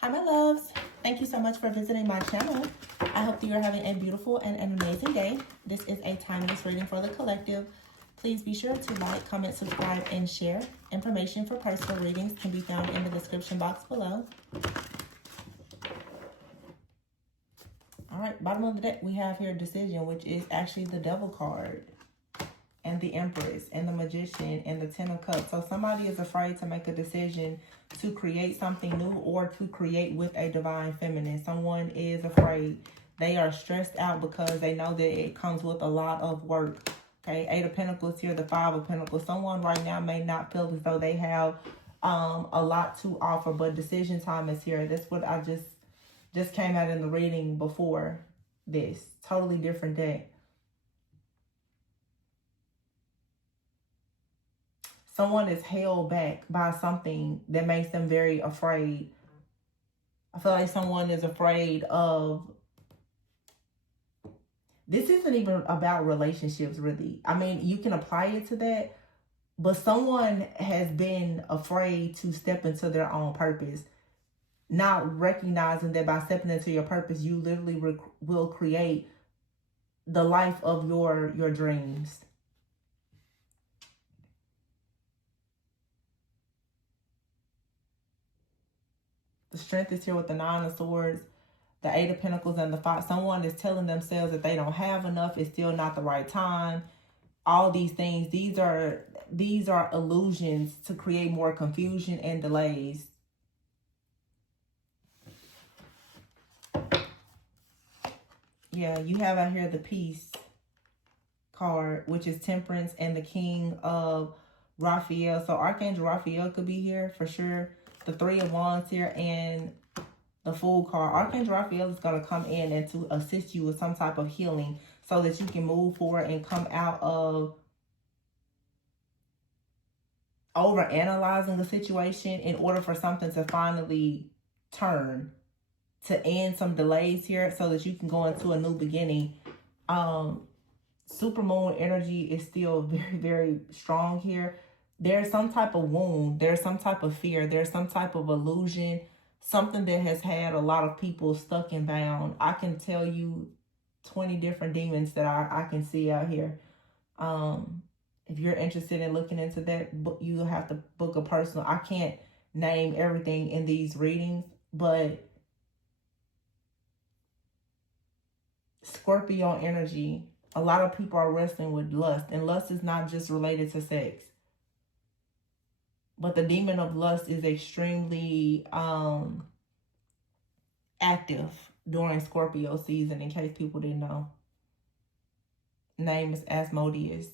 Hi my loves, thank you so much for visiting my channel. I hope that you're having a beautiful and an amazing day. This is a timeless reading for the collective. Please be sure to like, comment, subscribe, and share. Information for personal readings can be found in the description box below. Alright, bottom of the deck we have here Decision, which is actually the Devil card. And the Empress, and the Magician, and the Ten of Cups. So somebody is afraid to make a decision to create something new or to create with a divine feminine. Someone is afraid. They are stressed out because they know that it comes with a lot of work. Okay, Eight of Pentacles here, the Five of Pentacles. Someone right now may not feel as though they have a lot to offer, but decision time is here. That's what I just came out in the reading before this. Totally different deck. Someone is held back by something that makes them very afraid. I feel like someone is afraid of... This isn't even about relationships, really. I mean, you can apply it to that, but someone has been afraid to step into their own purpose, not recognizing that by stepping into your purpose, you literally will create the life of your dreams. The Strength is here with the Nine of Swords, the Eight of Pentacles, and the Five. Someone is telling themselves that they don't have enough. It's still not the right time. All these things. These are illusions to create more confusion and delays. Yeah, you have out here the Peace card, which is Temperance, and the King of Raphael. So Archangel Raphael could be here for sure. The Three of Wands here, and the Fool card. Archangel Raphael is going to come in and to assist you with some type of healing so that you can move forward and come out of overanalyzing the situation in order for something to finally turn, to end some delays here so that you can go into a new beginning. Supermoon energy is still very, very strong here. There's some type of wound. There's some type of fear. There's some type of illusion. Something that has had a lot of people stuck and bound. I can tell you 20 different demons that I can see out here. If you're interested in looking into that, you have to book a personal. I can't name everything in these readings, but Scorpio energy. A lot of people are wrestling with lust, and lust is not just related to sex. But the demon of lust is extremely active during Scorpio season, in case people didn't know. Name is Asmodeus.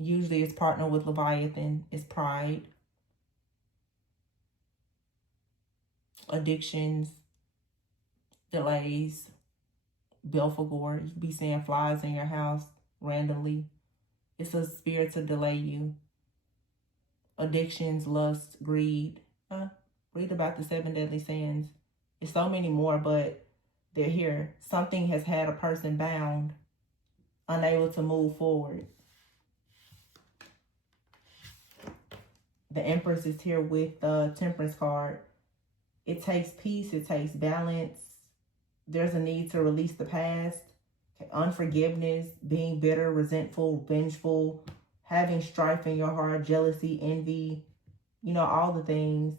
Usually it's partnered with Leviathan. It's pride. Addictions. Delays. Belphegor. You could be seeing flies in your house randomly. It's a spirit to delay you. Addictions, lust, greed. Read about the 7 deadly sins. It's so many more, but they're here. Something has had a person bound, unable to move forward. The Empress is here with the Temperance card. It takes peace. It takes balance. There's a need to release the past. Unforgiveness, being bitter, resentful, vengeful, having strife in your heart, jealousy, envy, you know, all the things.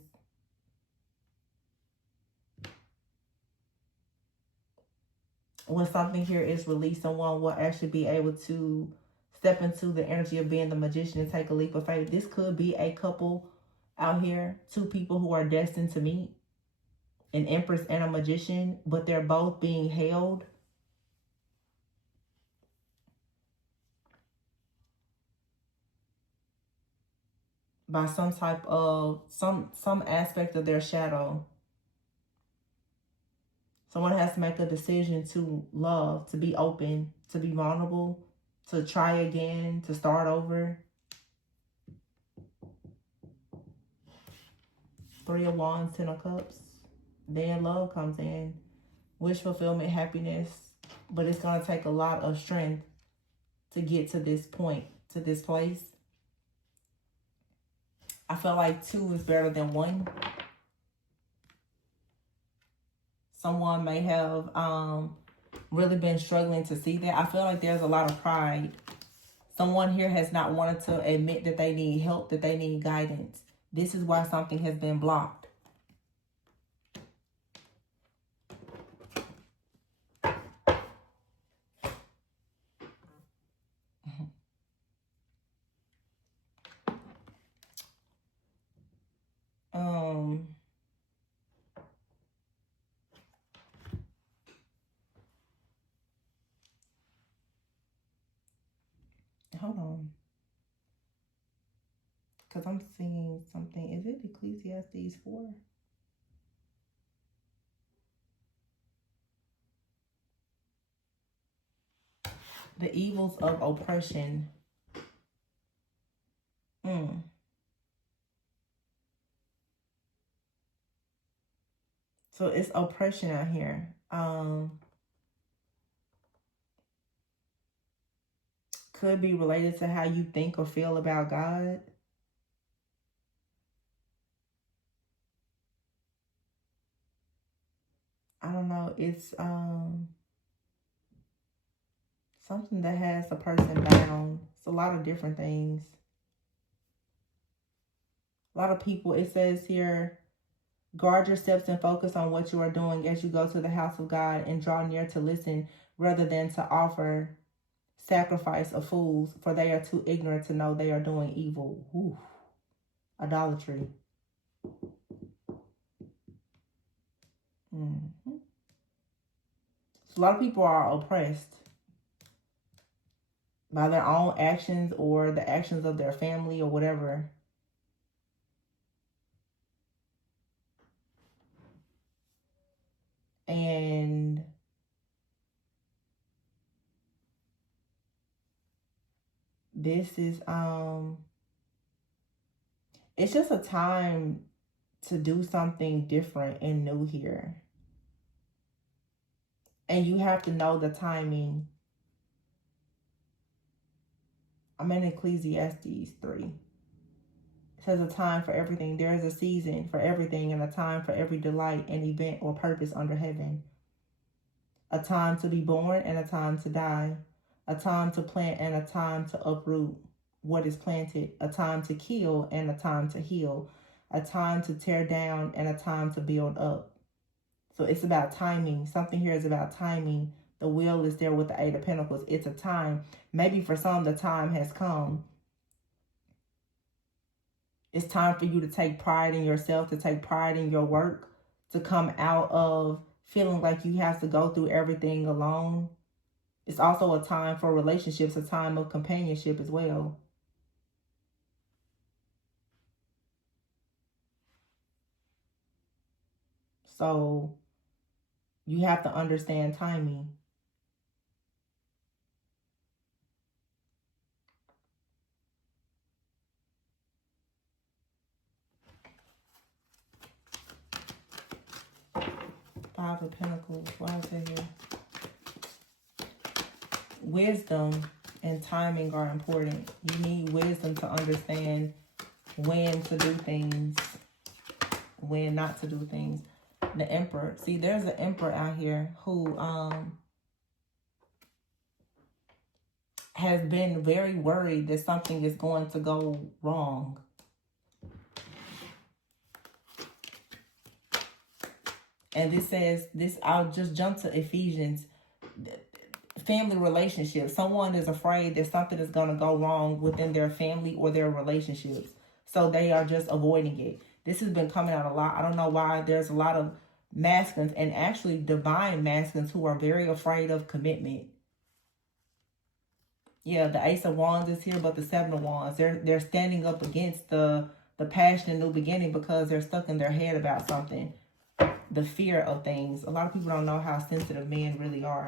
When something here is released, someone will actually be able to step into the energy of being the Magician and take a leap of faith. This could be a couple out here, two people who are destined to meet, an Empress and a Magician, but they're both being held by some type of, some aspect of their shadow. Someone has to make a decision to love, to be open, to be vulnerable, to try again, to start over. Three of Wands, Ten of Cups. Then love comes in. Wish fulfillment, happiness. But it's going to take a lot of strength to get to this point, to this place. I feel like 2 is better than 1. Someone may have really been struggling to see that. I feel like there's a lot of pride. Someone here has not wanted to admit that they need help, that they need guidance. This is why something has been blocked. Hold on. Because I'm seeing something. Is it Ecclesiastes 4? The evils of oppression. So it's oppression out here. Could be related to how you think or feel about God. I don't know. It's something that has a person bound. It's a lot of different things. A lot of people, it says here, guard your steps and focus on what you are doing as you go to the house of God and draw near to listen rather than to offer sacrifice of fools, for they are too ignorant to know they are doing evil. Ooh. Idolatry. So a lot of people are oppressed by their own actions or the actions of their family or whatever. And this is it's just a time to do something different and new here. And you have to know the timing. I'm in Ecclesiastes 3. It says a time for everything. There is a season for everything and a time for every delight and event or purpose under heaven. A time to be born and a time to die. A time to plant and a time to uproot what is planted. A time to kill and a time to heal. A time to tear down and a time to build up. So it's about timing. Something here is about timing. The wheel is there with the 8 of Pentacles. It's a time. Maybe for some, the time has come. It's time for you to take pride in yourself, to take pride in your work, to come out of feeling like you have to go through everything alone. It's also a time for relationships, a time of companionship as well. So you have to understand timing. Five of Pentacles. Why is it here? Wisdom and timing are important. You need wisdom to understand when to do things, when not to do things. The Emperor. See, there's an Emperor out here who has been very worried that something is going to go wrong. And this says, I'll just jump to Ephesians. Family relationships. Someone is afraid that something is going to go wrong within their family or their relationships. So they are just avoiding it. This has been coming out a lot. I don't know why. There's a lot of masculines and actually divine masculines who are very afraid of commitment. Yeah, the Ace of Wands is here, but the Seven of Wands, they're standing up against the passion and new beginning because they're stuck in their head about something. The fear of things. A lot of people don't know how sensitive men really are.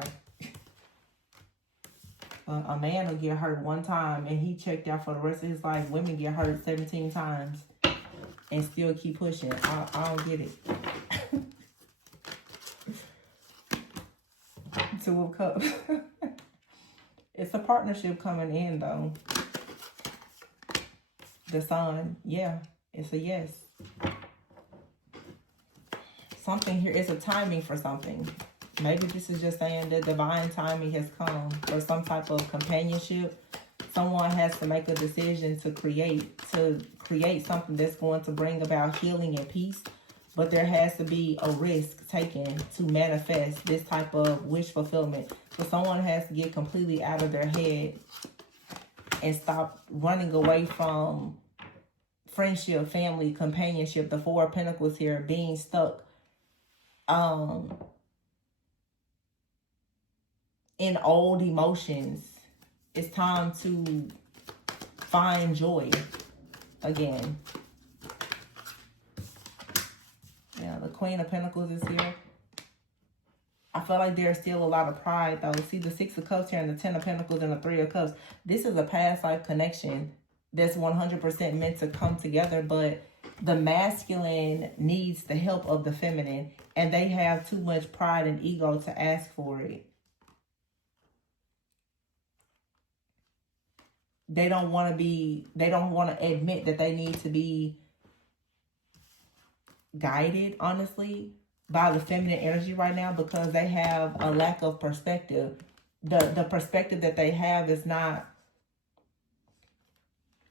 A man will get hurt one time and he checked out for the rest of his life. Women get hurt 17 times and still keep pushing. I don't get it. Two of Cups. It's a partnership coming in though. The Sun, yeah. It's a yes. Something here is a timing for something. Maybe this is just saying that divine timing has come for some type of companionship. Someone has to make a decision to create something that's going to bring about healing and peace. But there has to be a risk taken to manifest this type of wish fulfillment. So someone has to get completely out of their head and stop running away from friendship, family, companionship. The Four of Pentacles here, being stuck in old emotions. It's time to find joy again. Yeah, the Queen of Pentacles is here. I feel like there's still a lot of pride, though. See, the Six of Cups here and the Ten of Pentacles and the Three of Cups. This is a past life connection that's 100% meant to come together, but the masculine needs the help of the feminine, and they have too much pride and ego to ask for it. They don't want to admit that they need to be guided, honestly, by the feminine energy right now, because they have a lack of perspective. The perspective that they have is not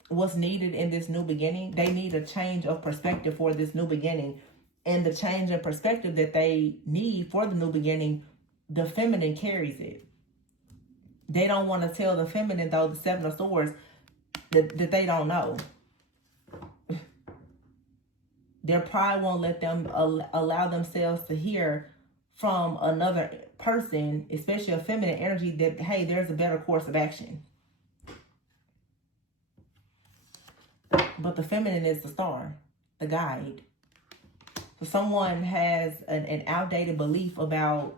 what's needed in this new beginning. They need a change of perspective for this new beginning. And the change in perspective that they need for the new beginning, the feminine carries it. They don't want to tell the feminine, though, the Seven of Swords, that they don't know. Their pride won't let them allow themselves to hear from another person, especially a feminine energy, that, hey, there's a better course of action. But the feminine is the star, the guide. So someone has an outdated belief about,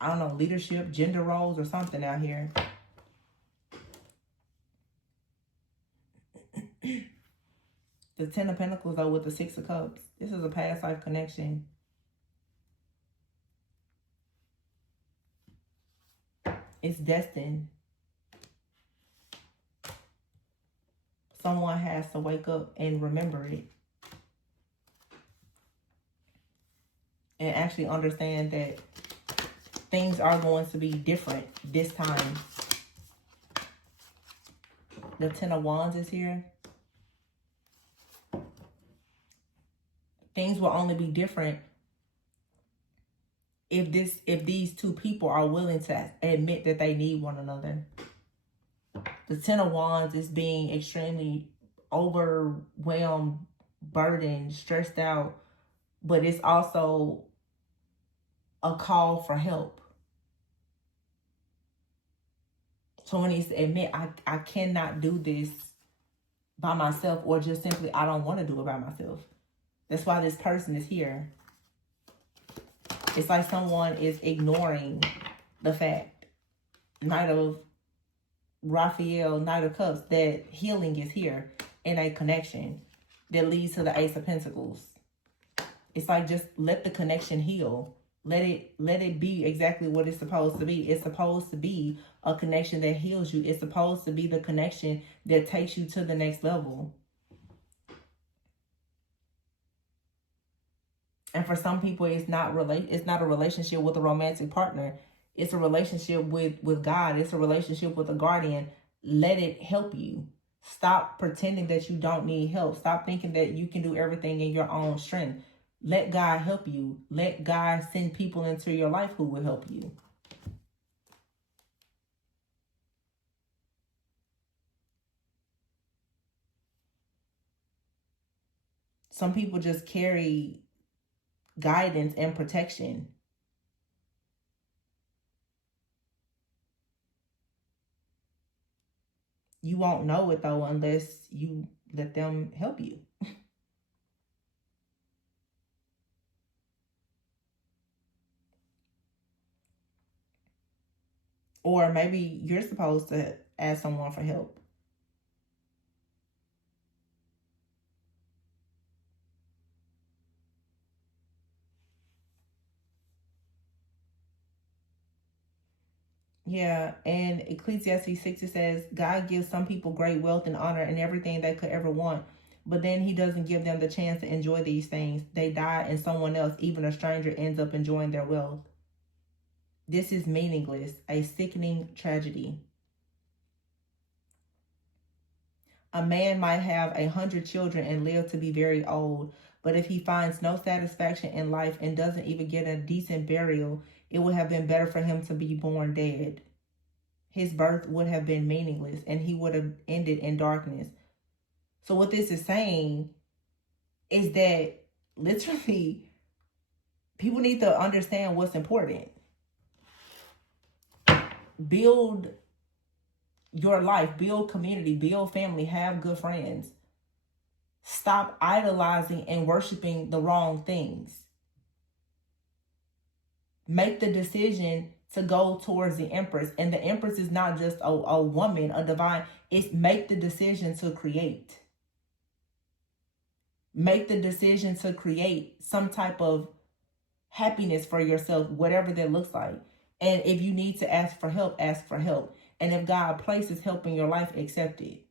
I don't know, leadership, gender roles, or something out here. The Ten of Pentacles, though, with the Six of Cups. This is a past life connection. It's destined. Someone has to wake up and remember it. And actually understand that things are going to be different this time. The Ten of Wands is here. Things will only be different if these two people are willing to admit that they need one another. The Ten of Wands is being extremely overwhelmed, burdened, stressed out, but it's also a call for help. Someone needs to admit, I cannot do this by myself, or just simply, I don't want to do it by myself. That's why this person is here. It's like someone is ignoring the fact, Knight of Raphael, Knight of Cups, that healing is here in a connection that leads to the Ace of Pentacles. It's like, just let the connection heal. Let it be exactly what it's supposed to be. It's supposed to be a connection that heals you. It's supposed to be the connection that takes you to the next level. And for some people, it's not a relationship with a romantic partner. It's a relationship with God. It's a relationship with a guardian. Let it help you. Stop pretending that you don't need help. Stop thinking that you can do everything in your own strength. Let God help you. Let God send people into your life who will help you. Some people just carry guidance and protection. You won't know it, though, unless you let them help you. Or maybe you're supposed to ask someone for help. Yeah, and Ecclesiastes 6, it says, God gives some people great wealth and honor and everything they could ever want, but then he doesn't give them the chance to enjoy these things. They die and someone else, even a stranger, ends up enjoying their wealth. This is meaningless, a sickening tragedy. A man might have 100 children and live to be very old, but if he finds no satisfaction in life and doesn't even get a decent burial, it would have been better for him to be born dead. His birth would have been meaningless and he would have ended in darkness. So what this is saying is that literally people need to understand what's important. Build your life, build community, build family, have good friends. Stop idolizing and worshiping the wrong things. Make the decision to go towards the Empress. And the Empress is not just a woman, a divine. It's make the decision to create. Make the decision to create some type of happiness for yourself, whatever that looks like. And if you need to ask for help, ask for help. And if God places help in your life, accept it.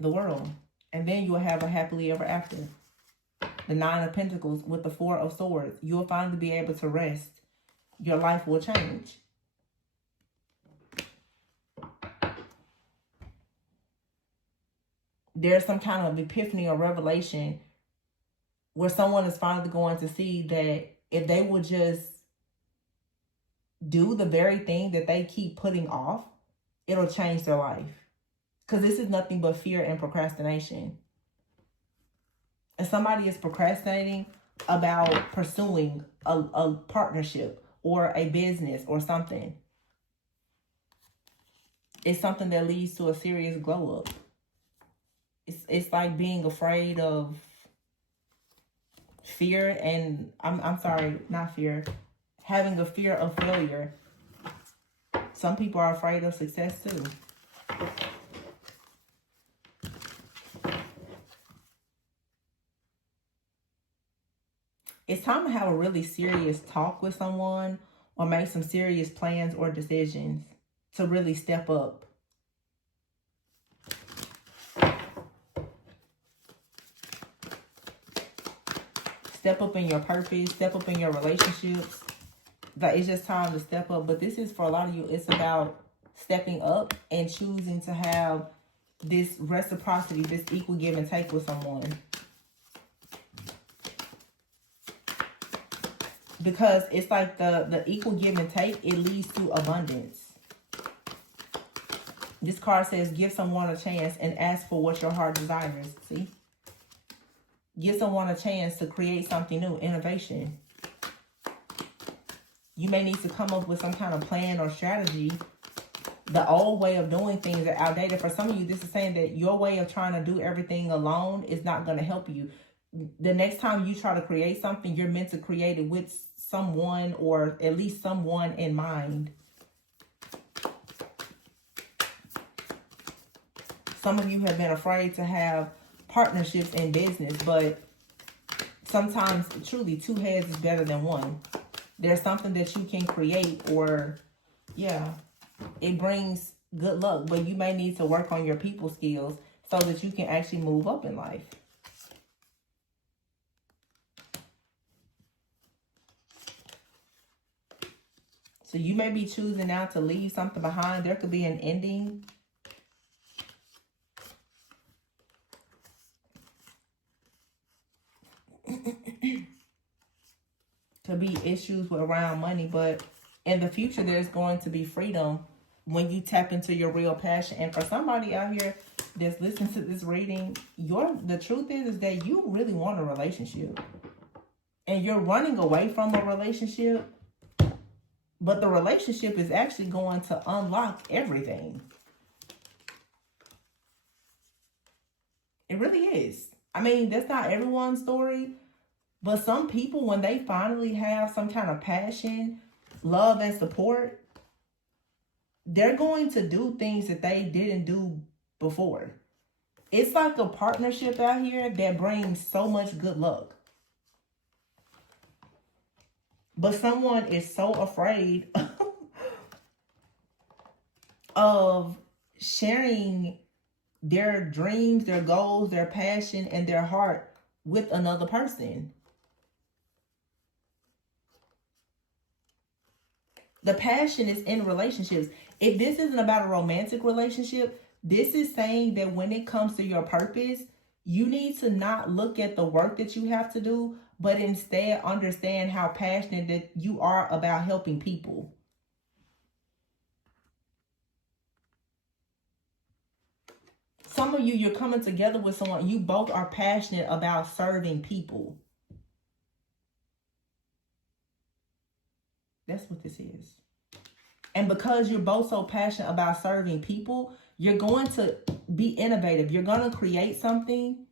The World. And then you will have a happily ever after. The Nine of Pentacles with the Four of Swords. You will finally be able to rest. Your life will change. There's some kind of epiphany or revelation where someone is finally going to see that if they would just do the very thing that they keep putting off, it'll change their life. Because this is nothing but fear and procrastination. And somebody is procrastinating about pursuing a partnership or a business or something. It's something that leads to a serious glow up. It's like being afraid of fear and, I'm sorry, not fear. Having a fear of failure. Some people are afraid of success too. It's time to have a really serious talk with someone or make some serious plans or decisions to really step up. Step up in your purpose, step up in your relationships. That it's just time to step up. But this is for a lot of you, it's about stepping up and choosing to have this reciprocity, this equal give and take with someone. Because it's like the equal give and take, it leads to abundance. This card says, give someone a chance and ask for what your heart desires. See? Give someone a chance to create something new, innovation. You may need to come up with some kind of plan or strategy. The old way of doing things are outdated. For some of you, this is saying that your way of trying to do everything alone is not going to help you. The next time you try to create something, you're meant to create it with someone or at least someone in mind. Some of you have been afraid to have partnerships in business, but sometimes truly 2 heads is better than 1. There's something that you can create or, yeah, it brings good luck, but you may need to work on your people skills so that you can actually move up in life. So you may be choosing now to leave something behind. There could be an ending. Could be issues around money, but in the future, there's going to be freedom when you tap into your real passion. And for somebody out here that's listening to this reading, the truth is that you really want a relationship. And you're running away from a relationship. But the relationship is actually going to unlock everything. It really is. I mean, that's not everyone's story. But some people, when they finally have some kind of passion, love, and support, they're going to do things that they didn't do before. It's like a partnership out here that brings so much good luck. But someone is so afraid of sharing their dreams, their goals, their passion, and their heart with another person. The passion is in relationships. If this isn't about a romantic relationship, this is saying that when it comes to your purpose, you need to not look at the work that you have to do, but instead understand how passionate that you are about helping people. Some of you, you're coming together with someone, you both are passionate about serving people. That's what this is. And because you're both so passionate about serving people, you're going to be innovative. You're going to create something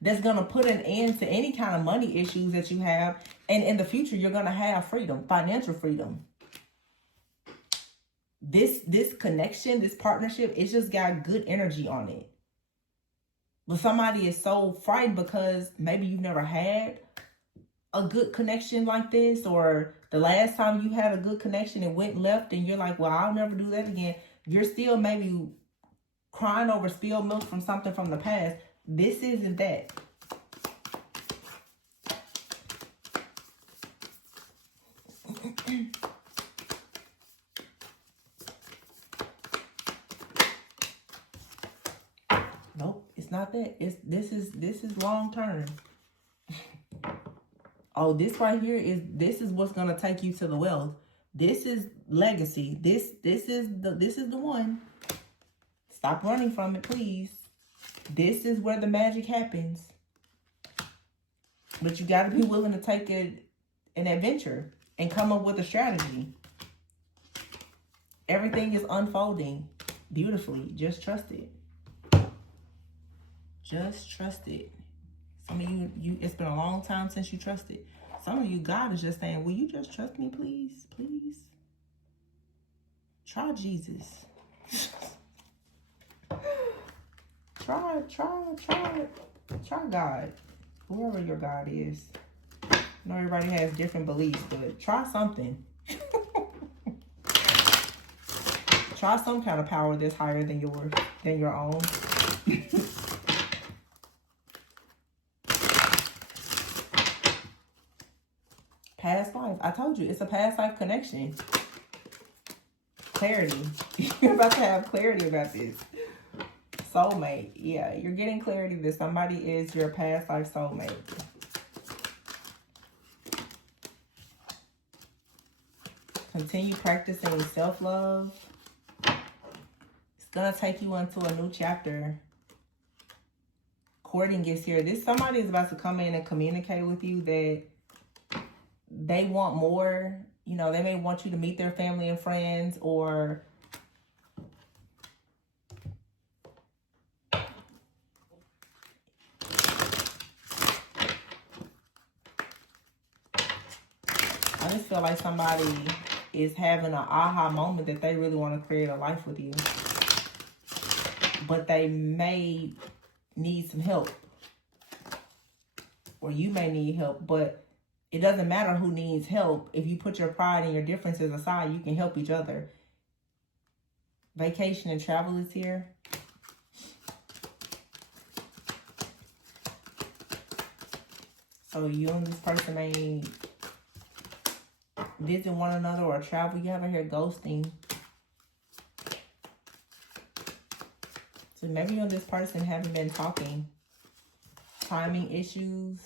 that's going to put an end to any kind of money issues that you have. And in the future, you're going to have freedom, financial freedom. This connection, this partnership, it's just got good energy on it. But somebody is so frightened because maybe you've never had a good connection like this, or the last time you had a good connection, it went left and you're like, well, I'll never do that again. You're still maybe crying over spilled milk from something from the past. This isn't that. Nope, it's not that. This is long term. Oh, this right here this is what's gonna take you to the wealth. This is legacy. This is the one. Stop running from it, please. This is where the magic happens. But you got to be willing to take an adventure and come up with a strategy. Everything is unfolding beautifully. Just trust it. Just trust it. Some of you, it's been a long time since you trusted. Some of you, God is just saying, will you just trust me, please? Please. Try Jesus. Try God. Whoever your God is. I know everybody has different beliefs, but try something. Try some kind of power that's higher than your own. Past life. I told you, it's a past life connection. Clarity. You're about to have clarity about this. Soulmate. Yeah, you're getting clarity that somebody is your past life soulmate. Continue practicing self-love. It's going to take you into a new chapter. Courting is here. Somebody is about to come in and communicate with you that they want more. You know, they may want you to meet their family and friends, or I just feel like somebody is having an aha moment that they really want to create a life with you. But they may need some help. Or you may need help, but it doesn't matter who needs help. If you put your pride and your differences aside, you can help each other. Vacation and travel is here. So you and this person may visit one another or travel. You ever hear ghosting? So maybe you and this person haven't been talking. Timing issues.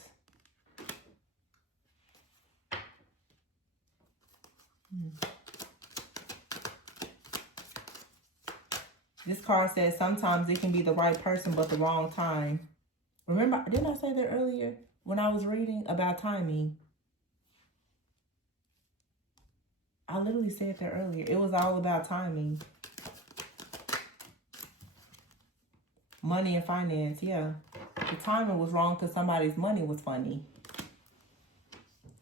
This card says sometimes it can be the right person but the wrong time. Remember, didn't I say that earlier when I was reading about timing? I literally said that earlier. It was all about timing. Money and finance, yeah. The timing was wrong because somebody's money was funny.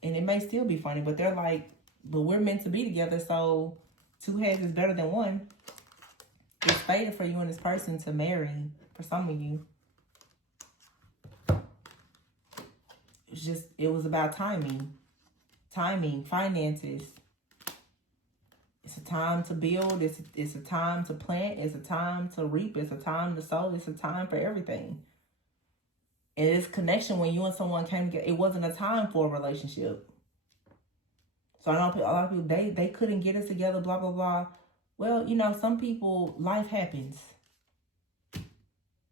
And it may still be funny, but they're like, but we're meant to be together, so 2 heads is better than 1. It's fated for you and this person to marry, for some of you. It was about timing. Timing, finances. It's a time to build. It's a time to plant. It's a time to reap. It's a time to sow. It's a time for everything. And this connection, when you and someone came together, it wasn't a time for a relationship. So I know a lot of people, they couldn't get it together, blah, blah, blah. Well, you know, some people, life happens.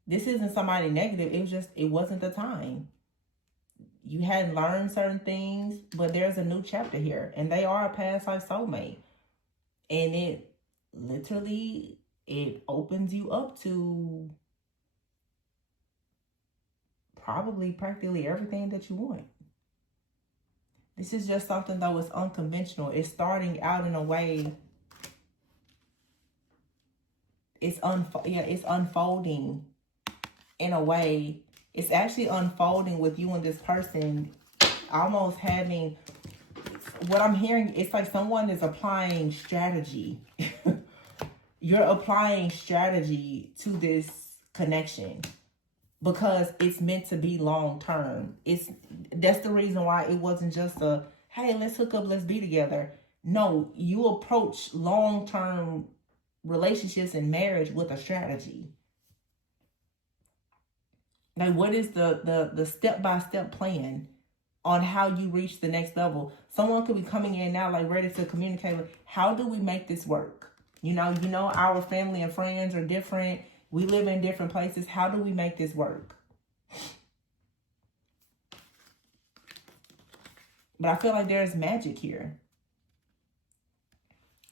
This isn't somebody negative. It was just, it wasn't the time. You hadn't learned certain things, but there's a new chapter here. And they are a past life soulmate. And it literally, it opens you up to probably practically everything that you want. This is just something, though, it's unconventional. It's starting out in a way. It's unfolding in a way. It's actually unfolding with you and this person almost having, what I'm hearing, it's like someone is applying strategy. You're applying strategy to this connection because it's meant to be long term. That's the reason why it wasn't just a, hey, let's hook up, let's be together. No, you approach long term relationships and marriage with a strategy. Like, what is the step-by-step plan on how you reach the next level? Someone could be coming in now, like, ready to communicate. Like, how do we make this work? You know, our family and friends are different. We live in different places. How do we make this work? But I feel like there's magic here.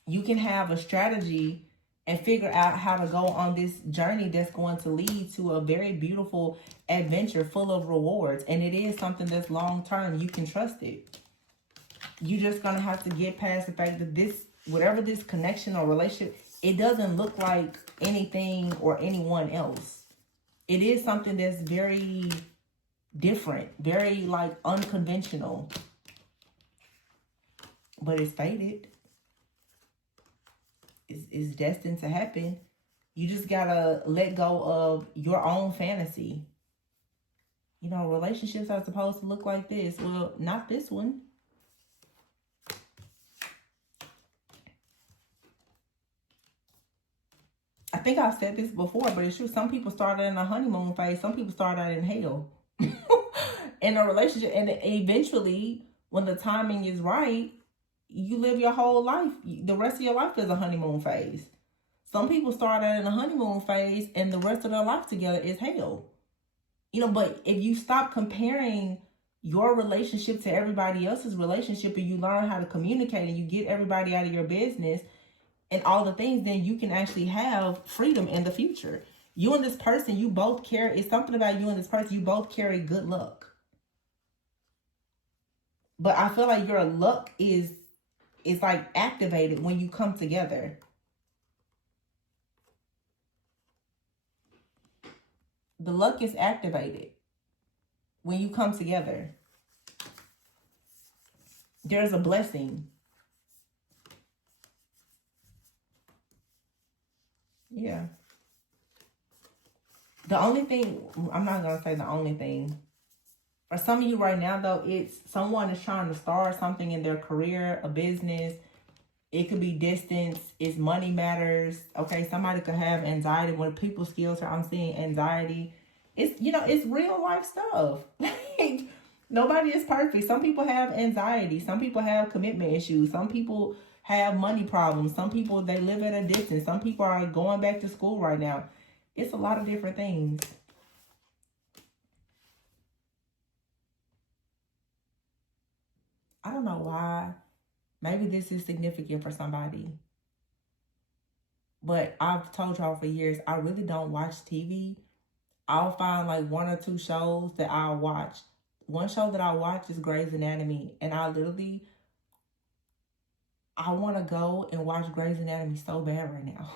You can have a strategy and figure out how to go on this journey that's going to lead to a very beautiful adventure full of rewards. And it is something that's long term. You can trust it. You're just going to have to get past the fact that this, whatever this connection or relationship, it doesn't look like anything or anyone else. It is something that's very different, very like unconventional. But it's fated. Is destined to happen. You just gotta let go of your own fantasy. You know, relationships are supposed to look like this. Well, not this one. I think I've said this before, but it's true. Some people start out in a honeymoon phase. Some people start out in hell in a relationship. And eventually, when the timing is right, you live your whole life. The rest of your life is a honeymoon phase. Some people start out in a honeymoon phase and the rest of their life together is hell. You know, but if you stop comparing your relationship to everybody else's relationship and you learn how to communicate and you get everybody out of your business and all the things, then you can actually have freedom in the future. You and this person, you both carry, it's something about you and this person, you both carry good luck. But I feel like your luck is like activated when you come together. The luck is activated when you come together. There's a blessing. Yeah. The only thing, I'm not going to say the only thing. For some of you right now, though, it's someone is trying to start something in their career, a business. It could be distance. It's money matters. Okay, somebody could have anxiety. When people skills, I'm seeing anxiety. It's, you know, it's real life stuff. Like, nobody is perfect. Some people have anxiety. Some people have commitment issues. Some people have money problems. Some people, they live at a distance. Some people are going back to school right now. It's a lot of different things. I don't know why. Maybe this is significant for somebody. But I've told y'all for years, I really don't watch TV. I'll find like one or two shows that I'll watch. One show that I watch is Grey's Anatomy. And I want to go and watch Grey's Anatomy so bad right now.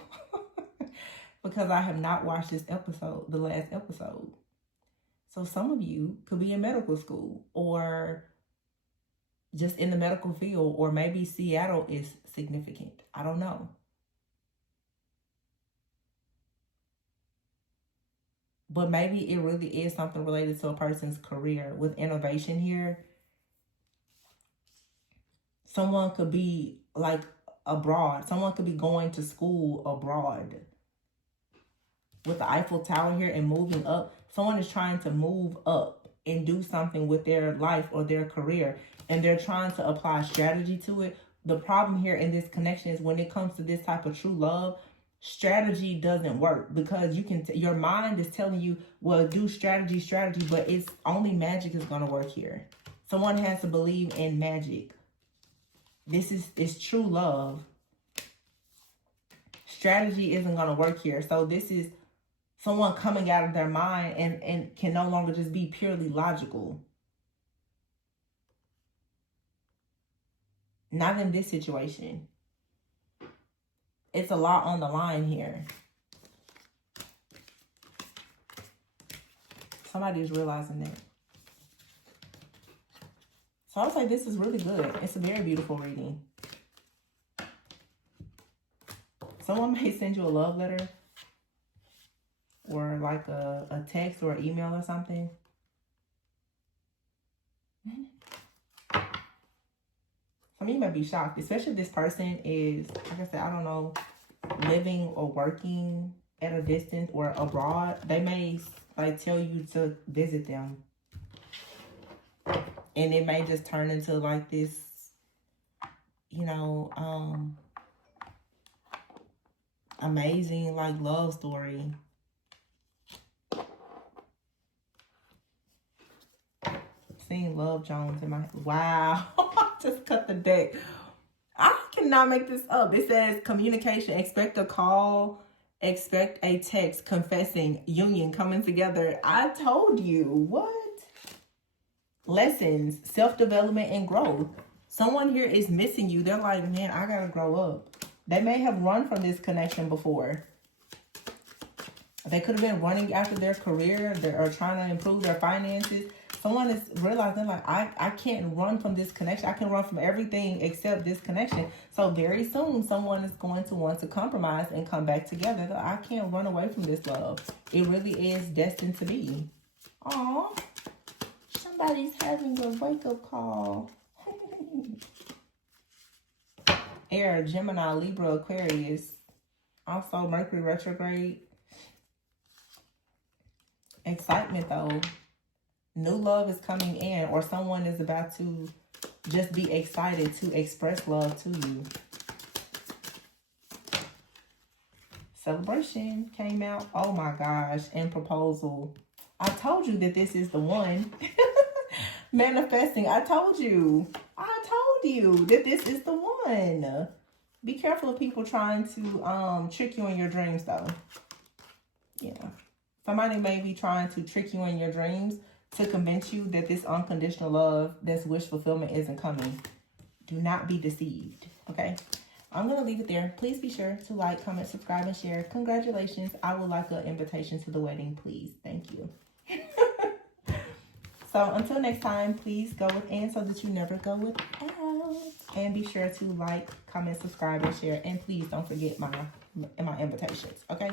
Because I have not watched this episode, the last episode. So some of you could be in medical school or just in the medical field, or maybe Seattle is significant. I don't know. But maybe it really is something related to a person's career with innovation here. Someone could be like abroad. Someone could be going to school abroad. With the Eiffel Tower here and moving up, someone is trying to move up and do something with their life or their career, and they're trying to apply strategy to it. The problem here in this connection is when it comes to this type of true love, strategy doesn't work, because you can your mind is telling you, well, do strategy, but it's only magic is going to work here. Someone has to believe in magic. This is true love. Strategy isn't going to work here. So this is someone coming out of their mind and can no longer just be purely logical. Not in this situation. It's a lot on the line here. Somebody is realizing that. So I was like, this is really good. It's a very beautiful reading. Someone may send you a love letter, or like a text or an email or something. Some of you might be shocked, especially if this person is, like I said, I don't know, living or working at a distance or abroad. They may like tell you to visit them. And it may just turn into like this, you know, amazing like love story. Seeing Love Jones in my, wow. Just cut the deck. I cannot make this up. It says communication, expect a call, expect a text, confessing, union coming together. I told you. What? Lessons, self-development, and growth. Someone here is missing you. They're like, man, I gotta grow up. They may have run from this connection before. They could have been running after their career or trying to improve their finances. Someone is realizing, like, I can't run from this connection. I can run from everything except this connection. So very soon, someone is going to want to compromise and come back together. I can't run away from this love. It really is destined to be. Aww. Somebody's having a wake-up call. Air, Gemini, Libra, Aquarius. Also, Mercury retrograde. Excitement, though. New love is coming in, or someone is about to just be excited to express love to you. Celebration came out. Oh my gosh. And proposal. I told you that this is the one. Manifesting. I told you that this is the one. Be careful of people trying to trick you in your dreams, though. Yeah. Somebody may be trying to trick you in your dreams to convince you that this unconditional love, this wish fulfillment isn't coming. Do not be deceived, okay? I'm going to leave it there. Please be sure to like, comment, subscribe, and share. Congratulations. I would like an invitation to the wedding, please. Thank you. So until next time, please go within so that you never go without. And be sure to like, comment, subscribe, and share. And please don't forget my invitations, okay?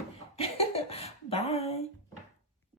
Bye.